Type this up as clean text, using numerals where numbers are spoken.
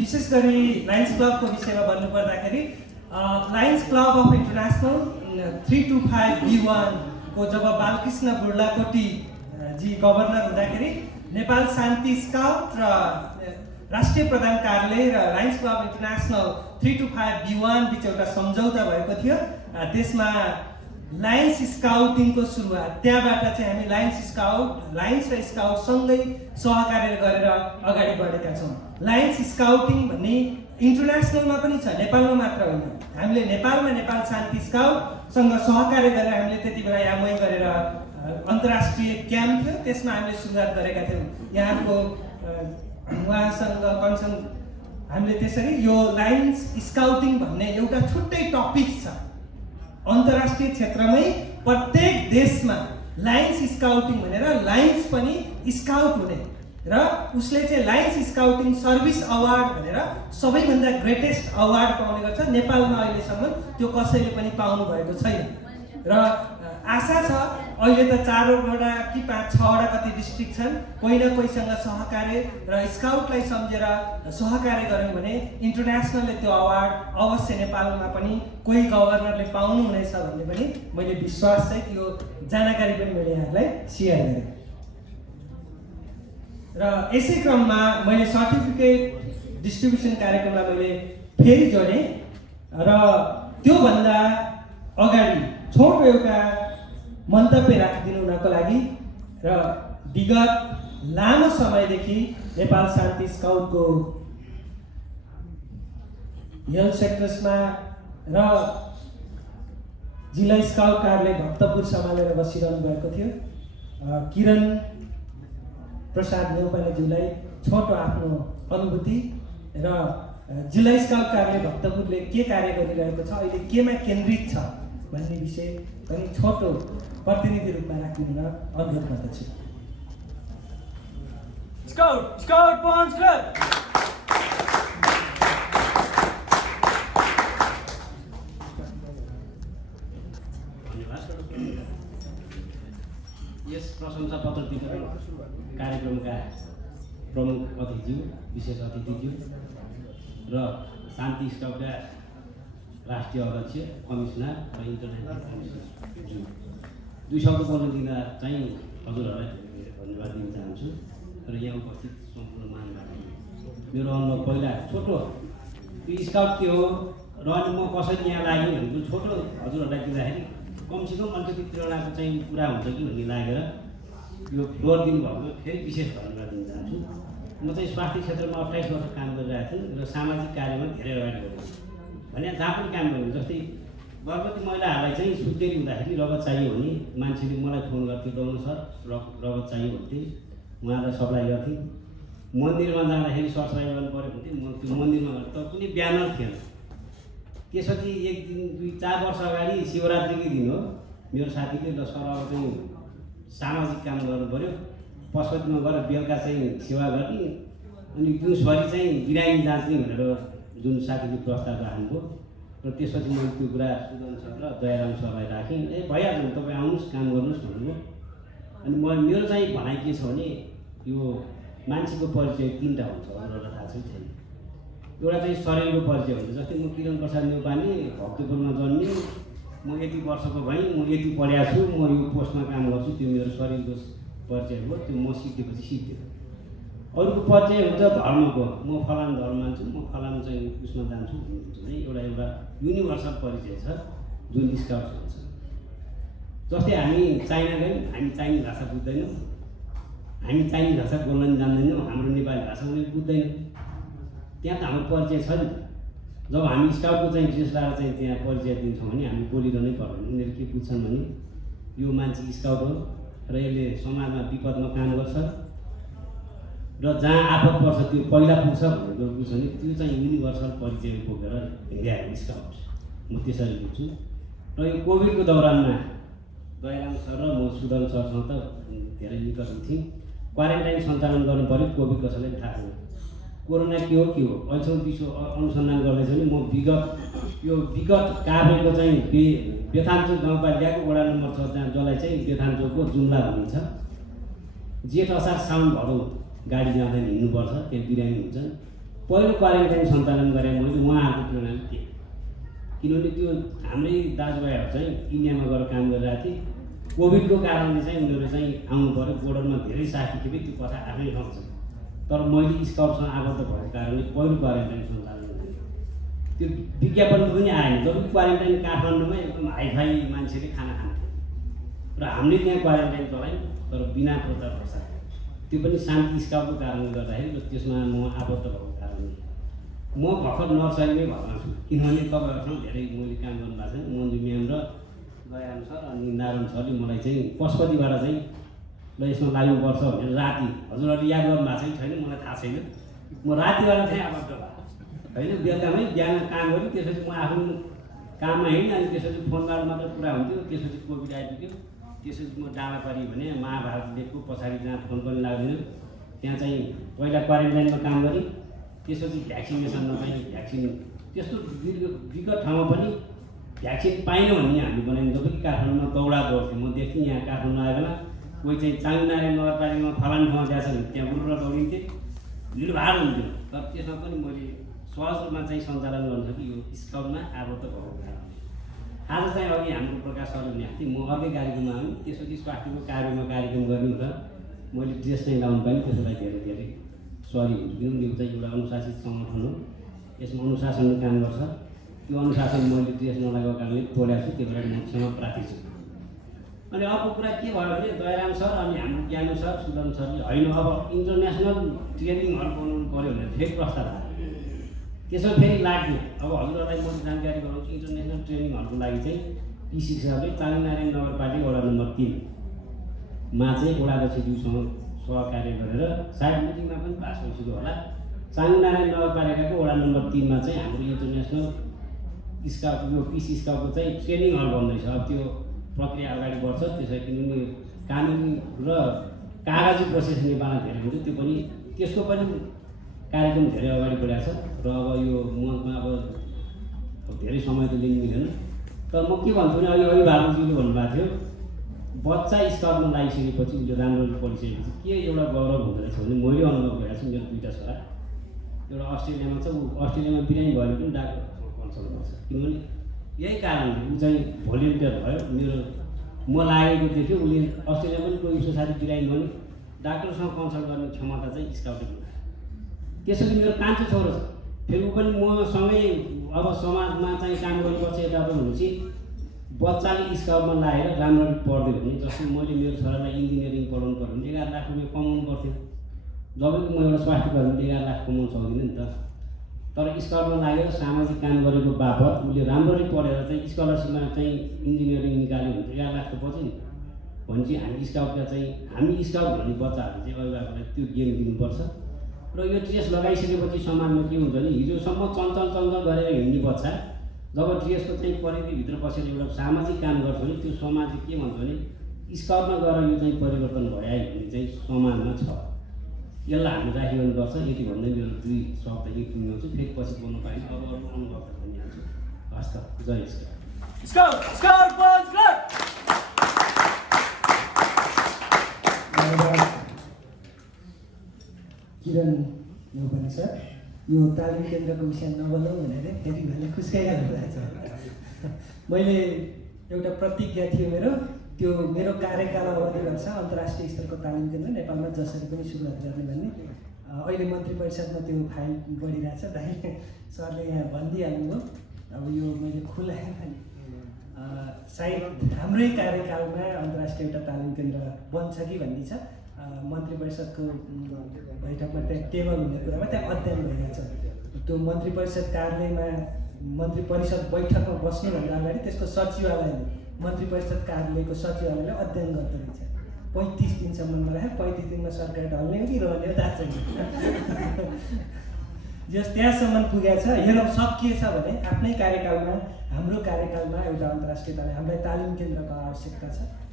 विशेष गरी लायन्स क्लबको विषयमा भन्नुपर्दाखेरि Lions club of international 325B1 को जब बालकृष्ण बुर्लाकोटी जी गभर्नर हुँदाखेरि नेपाल शान्ति स्काउट र राष्ट्रिय प्रधान कार्यालय र लायन्स क्लब इन्टरनेसनल 325B1 बिच एउटा सम्झौता भएको थियो। त्यसमा लायन्स स्काउटिङको सुरुवात त्यहाँबाट चाहिँ हामी लायन्स र स्काउट सँगै सहकार्य गरेर अगाडि बढेका छौँ। लायन्स स्काउटिङ भन्ने इन्टरनेसनलमा पनि छ, नेपालमा मात्र होइन। हामीले नेपालमा नेपाल शान्ति स्काउटसँग सहकार्य गरेर हामीले त्यति बेला यामै गरेर अन्तर्राष्ट्रिय क्याम्प थियो, त्यसमा हामीले सुरुवात गरेका थियौँ। यहाँको उहाँसँग कन्सर्न हामीले त्यसरी यो लायन्स स्काउटिङ भन्ने एउटा छुट्टै टपिक छ। अन्तर्राष्ट्रिय क्षेत्रमै प्रत्येक देशमा लायन्स स्काउटिङ भनेर लायन्स पनि स्काउट हुने र उसले चाहिँ लायन्स स्काउटिङ सर्भिस अवार्ड भनेर सबैभन्दा ग्रेटेस्ट अवार्ड पाउने गर्छ। नेपालमा अहिलेसम्म त्यो कसैले पनि पाउनु भएको छैन र आशा छ अहिले त 4वटा कि 5-6वटा कति डिस्ट्रिक्ट छन्, कोही न कोहीसँग सहकार्य र स्काउटलाई सम्झेर सहकार्य गऱ्यौँ भने इन्टरनेसनलले त्यो अवार्ड अवश्य नेपालमा पनि कोही गभर्नरले पाउनु हुनेछ भन्ने पनि मैले विश्वास छ कि यो जानकारी पनि मैले यहाँलाई सेयर गरेँ। र यसै क्रममा मैले सर्टिफिकेट डिस्ट्रिब्युसन कार्यक्रमलाई मैले फेरि जोडेँ र त्योभन्दा अगाडि छोटो एउटा मन्तव्य राखिदिनु हुनको लागि र विगत लामो समयदेखि नेपाल शान्ति स्काउटको हेल्थ सेक्टर्समा र जिल्ला स्काउट कार्यालय भक्तपुर सम्हालेर बसिरहनु भएको थियो। किरण प्रसाद नेउपानेज्यूलाई छोटो आफ्नो अनुभूति र जिल्ला स्काउट कार्यालय भक्तपुरले के कार्य गरिरहेको छ, अहिले केमा केन्द्रित छ भन्ने विषय पनि छोटो प्रतिनिधि रूपमा राखिदिन अनुरोध गर्दछु। स्काउट पञ्च क्लब यस प्रशंसा पत्र वितरण कार्यक्रमका प्रमुख अतिथि, विशेष अतिथिज्यू र शान्ति स्काउटका राष्ट्रिय अध्यक्ष, कमिसनर र इन्टरनेसनल कमिसनर दुई शब्द बोल्न दिँदा चाहिँ हजुरहरूलाई धन्यवाद दिन चाहन्छु र यहाँ उपस्थित सम्पूर्ण महानुभावहरू। मेरो अनुभव पहिला छोटो त्यो स्काउट के हो र अनि म कसरी यहाँ लागेँ भनेको छोटो हजुरहरूलाई दिँदाखेरि कमसेकम अलिकति प्रेरणाको चाहिँ पुरा हुन्छ कि भन्ने लागेर यो फ्लोर दिनुभएको फेरि विशेष धन्यवाद दिन चाहन्छु। म चाहिँ स्वास्थ्य क्षेत्रमा 28 वर्ष काम गरिरहेको थिएँ र सामाजिक कार्यमा धेरै अगाडि बढेँ भने जहाँ पनि काम गर्नु। जस्तै गर्भवती महिलाहरूलाई चाहिँ सुत्केरी हुँदाखेरि रगत चाहियो भने मान्छेले मलाई फोन गर्थ्यो, दौन सर रगत चाहियो भन्थे, उहाँलाई सप्लाई गर्थेँ। मन्दिरमा जाँदाखेरि सरसफाइ गर्नु पऱ्यो भन्थे, म त्यो मन्दिरमा त कुनै ब्यानर थिएन। त्यसपछि 1 दिन 2-4 वर्ष अगाडि शिवरात्रिकै दिन हो, मेरो साथीले ल सर अब चाहिँ सामाजिक काम गर्नु पऱ्यो, पशुपतिमा गएर बेलुका चाहिँ सेवा गर्ने अनि दिउँसभरि चाहिँ बिरामी जाँच्ने भनेर जुन साथीले प्रस्ताव राख्नुभयो र त्यसपछि मैले त्यो कुरा सुदन सर र दयाराम सरलाई राखेँ। भइहाल्छ नि, तपाईँ आउनुहोस् काम गर्नुहोस् भन्नुभयो। अनि मेरो चाहिँ भनाइ के छ भने यो मान्छेको परिचय 3टा हुन्छ, अरूलाई थाहा छैन। एउटा चाहिँ शरीरको परिचय हुन्छ, जस्तै म किरण प्रसाद नेउपाने भक्तपुरमा जन्मेँ, म यति वर्षको भएँ, म यति पढाएको छु, म यो पोस्टमा काम गर्छु, त्यो मेरो शरीरको परिचय हो। त्यो म सिकेपछि सिक्थेँ। अरूको परिचय हुन्छ धर्मको, म फलाम धर्म मान्छु, म फलाम चाहिँ उसमा जान्छु भन्ने एउटा युनिभर्सल परिचय छ जुन स्काउट हुन्छ। जस्तै हामी चाइना गयौँ, हामी चाइनिज भाषा बुझ्दैनौँ, हामी चाइनिज भाषा बोल्न पनि जान्दैनौँ, हाम्रो नेपाली भाषा उनीहरू बुझ्दैन, त्यहाँ त हाम्रो परिचय छ नि त। जब हामी स्काउटको चाहिँ ड्रेस लगाएर चाहिँ त्यहाँ परिचय दिन्छौँ भने हामी बोलिरहनै पर्दैन। उनीहरू के बुझ्छन् भने यो मान्छे स्काउट हो र यसले समाजमा विपदमा काम गर्छ र जहाँ आपद पर्छ त्यो पहिला पुग्छ भनेर बुझ्छ नि, त्यो चाहिँ युनिभर्सल परिचय बोकेर हिँडिरहेको स्काउट, म त्यसरी बुझ्छु। र यो कोभिडको दौरानमा दयाराम सर र म सुदन सरसँग त धेरै निकट थियौँ। क्वारेन्टाइन सञ्चालन गर्नु पऱ्यो, कोभिड कसैलाई थाहा छैन, कोरोना के हो अहिलेसम्म विश्व अनुसन्धान गर्दैछ भने म विगत काभ्रेको चाहिँ बेथानचोक गाउँपालिकाको वडा नम्बर 6 जसलाई चाहिँ बेथानचोकको जुम्ला भनिन्छ, जेठ असार साउन भदौ गाडी जाँदैन हिँड्नुपर्छ, त्यहाँ बिरामी हुन्छन्। पहिलो क्वारेन्टाइन सञ्चालन गरेँ मैले उहाँहरूको प्रेरणाले थिएँ। किनभने त्यो हाम्रै दाजुभाइहरू चाहिँ इन्डियामा गएर काम गरिरहेको थिए। कोभिडको कारणले चाहिँ उनीहरू चाहिँ आउनु पऱ्यो, बोर्डरमा धेरै साथी थिए, त्यो कथा आफ्नै ठाउँ छ। तर मैले स्काउटसँग आबद्ध भएको कारणले पहिलो क्वारेन्टाइन सञ्चालन गरेँ। त्यो विज्ञापन पनि आएन, जब क्वारेन्टाइन काठमाडौँमा एकदम हाइफाई मान्छेले खाना खान्थे र हामीले त्यहाँ क्वारेन्टाइन चलायौँ, तर बिना प्रचार प्रसार। त्यो पनि शान्ति स्काउटको कारणले गर्दाखेरि र त्यसमा म आबद्ध भएको कारणले। म भर्खर नर्सरी नै भर्ना छु, किनभने तपाईँहरूसँग धेरै मैले काम गर्नुभएको छ। मन्जु म्याम र दयाराम सर अनि नारायण सरले मलाई चाहिँ पशुपतिबाट चाहिँ ल यसमा लाग्नुपर्छ भनेर राति, हजुरहरूले याद गर्नुभएको छैन, मलाई थाहा छैन, म रातिबाट चाहिँ आबद्ध भयो होइन। बेलुकामै बिहान काम गरेँ, त्यसपछि म आफ्नो काममा हिँडेँ, अनि त्यसपछि फोनबाट मात्र कुरा हुन्थ्यो। त्यसपछि कोभिड आइपुग्यो, त्यसपछि म डाँडा परेँ भने महाभारत लेखको पछाडि जहाँ फोन पनि लाग्दैन त्यहाँ चाहिँ पहिला क्वारेन्टाइनमा काम गरेँ। त्यसपछि भ्याक्सिनेसनमा चाहिँ भ्याक्सिन त्यस्तो विकट ठाउँमा पनि भ्याक्सिन पाइनँ भन्ने हामीले बनायौँ। जब कि काठमाडौँमा दौडा दौड्थ्यो, म देख्थेँ यहाँ काठमाडौँ आयो बेला कोही चाहिँ चाङ्गुनारायण नगरपालिकामा फलान ठाउँमा गएको छ भने त्यहाँ बुलुर दौडिन्थेँ, भिडभाड हुन्थ्यो। तर त्यसमा पनि मैले सहज रूपमा चाहिँ सञ्चालन गर्न सकेँ यो स्काउटमा आबद्ध भएको कारणले। आज चाहिँ अघि हाम्रो प्रकाश सरले ल्याएको थिएँ, म अर्कै कार्यक्रममा आउँ, त्यसपछि स्वास्थ्यको कार्यक्रम गर्ने हुँदा मैले ड्रेस नै लाउनु पाएँ, त्यसलाई धेरै धेरै सरी हुन्छु। किनभने यो चाहिँ एउटा अनुशासित सङ्गठन हो, यसमा अनुशासनले काम गर्छ। त्यो अनुशासन मैले ड्रेस नलागेको कारणले तोडेको छु, त्यही भएर म क्षमा प्रार्थी छु। अनि अर्को कुरा के भयो भने दयाराम सर अनि हाम्रो ज्ञानु सर, सुदन सरले होइन अब इन्टरनेसनल ट्रेनिङहरू बनाउनु पऱ्यो भनेर फेरि प्रस्ताव आयो। त्यसो फेरि लाग्यो। अब हजुरहरूलाई म जानकारी गराउँछु, इन्टरनेसनल ट्रेनिङहरूको लागि चाहिँ पिसी साहबले चाङ्गुनारायण नगरपालिका वडा नम्बर 3मा चाहिँ वडाध्यक्षज्यूसँग सहकार्य गरेर सायद मिटिङमा पनि पास भइसक्यो होला। चाङ्गुनारायण नगरपालिकाको वडा नम्बर 3मा चाहिँ हाम्रो इन्टरनेसनल स्काउट यो पिसी स्काउटको चाहिँ ट्रेनिङहरू बन्दैछ। अब त्यो प्रक्रिया अगाडि बढ्छ, त्यसै किनभने कानुनी र कागजी प्रोसेस नेपालमा धेरै हुन्छ, त्यो पनि त्यसको पनि कार्यक्रम धेरै अगाडि बढाएको छ। र अब यो मञ्चमा अब धेरै समय त लिनु मिलेन, तर म के भन्छु भने अहिले बाबुजीले भन्नुभएको थियो बच्चा स्काउटमा लागिसकेपछि उसले राम्ररी पढिसकेपछि के एउटा गौरव हुँदो रहेछ भने मैले अनुभव गरेको छु। मेरो 2टा छोरा, एउटा अस्ट्रेलियामा छ, ऊ अस्ट्रेलियामा बिरामी भयो पनि डाक्टरसँग कन्सल्ट गर्छ। किनभने यही कारणले ऊ चाहिँ भोलिन्टियर भयो। मेरो म लागेको देख्यो, उसले अस्ट्रेलिया पनि कोही उसको साथी बिरामी भयो भने डाक्टरसँग कन्सल्ट गर्ने क्षमता चाहिँ स्काउटले बनायो। त्यसरी मेरो कान्छो छोरो छ, फेरि ऊ पनि मसँगै अब समाजमा चाहिँ काम गर्नुपर्छ यताउता भनेपछि बच्चाले स्काउटमा लागेर राम्ररी पढ्दै भने जस्तो मैले मेरो छोरालाई इन्जिनियरिङ पढाउनु पऱ्यो भने 11 लाख रुपियाँ कमाउनु पर्थ्यो। जब कि म एउटा स्वास्थ्यकर्मी 11 लाख कमाउनु सक्दिनँ नि त। तर स्काउटमा लागेर सामाजिक काम गरेको बापत उसले राम्ररी पढेर चाहिँ स्कलरसिपमा चाहिँ इन्जिनियरिङ निकाल्यो भने 11 लाख त बच्यो नि। भनेपछि हामी स्काउट भन्ने बच्चाहरू चाहिँ अभिभावकलाई त्यो ज्ञान दिनुपर्छ। र यो ड्रेस लगाइसकेपछि समाजमा के हुन्छ भने हिजोसम्म चञ्चल गरेर हिँड्ने बच्चा जब ड्रेसको चाहिँ परिधिभित्र बसेर एउटा सामाजिक काम गर्छ भने त्यो समाजले के भन्छ भने स्काउटमा गएर यो चाहिँ परिवर्तन भयो भन्ने चाहिँ समाजमा छ। यसलाई हामीले राखिरहनुपर्छ। यति भन्दै मेरो 2 शब्द यही टुङ्ग्याउँछु, फेरि पछि बोल्नु पाइन्छ। अरू अनुभव भनिहाल्छु। हस् त, जय स्काउट स्काउट पञ्च क्लब। किरण न्यौपाने सर, यो तालिम केन्द्रको विषय नबोलौँ भनेर फेरि मैले खुस्काइरहनु भएको छ। मैले एउटा प्रतिज्ञा थियो त्यो मेरो कार्यकाल अवधि गर्छ अन्तर्राष्ट्रिय स्तरको तालिम केन्द्र नेपालमा जसरी पनि सुरुवात गर्ने भन्ने। अहिले मन्त्री परिषदमा त्यो फाइल बढिरहेछ। दाइ सरले यहाँ भनिदिइहाल्नुभयो। अब यो मैले खुलाएँ भने सायद हाम्रै कार्यकालमा अन्तर्राष्ट्रिय एउटा तालिम केन्द्र बन्छ कि भन्ने छ। मन्त्री परिषदको बैठकमा त्यहाँ टेबल हुने कुरामा त्यहाँ अध्ययन भइरहेछ। त्यो मन्त्री परिषद कार्यालयमा मन्त्री परिषद बैठकमा बस्नुभन्दा अगाडि त्यसको सचिवालयले मन्त्री परिषद कार्यालयको सचिवालयले अध्ययन गर्दो रहेछ। 35 दिनसम्ममा राखेर 35 दिनमा सरकार ढल्ने हो कि रहने हो थाहा छैन। जस त्यहाँसम्म पुगेको छ। हेरौँ सकिएछ भने आफ्नै कार्यकालमा हाम्रो कार्यकालमा एउटा अन्तर्राष्ट्रिय तालिम हामीलाई तालिम केन्द्रको आवश्यकता छ।